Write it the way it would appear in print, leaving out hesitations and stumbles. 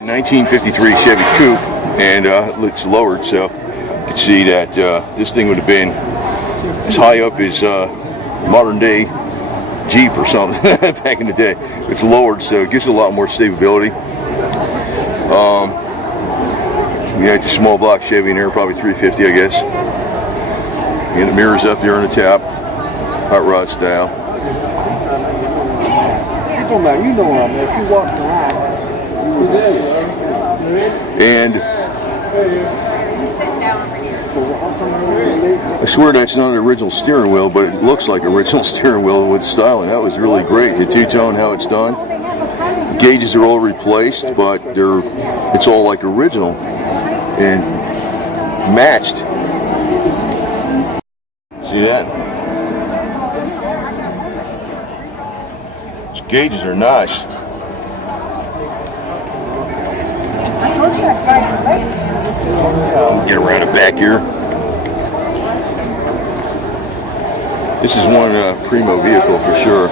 1953 Chevy Coupe, and it looks lowered, so you can see that this thing would have been as high up as modern day Jeep or something back in the day. It's lowered, so it gives it a lot more stability. You got the small block Chevy in there, probably 350, I guess. And the mirrors up there on the top, hot rod style. You know what I mean? If you walk around. And I swear that's not an original steering wheel, but it looks like original steering wheel with styling. That was really great. The two-tone, how it's done. Gauges are all replaced, but it's all like original and matched. See that? These gauges are nice. Get around the back here. This is one primo vehicle for sure.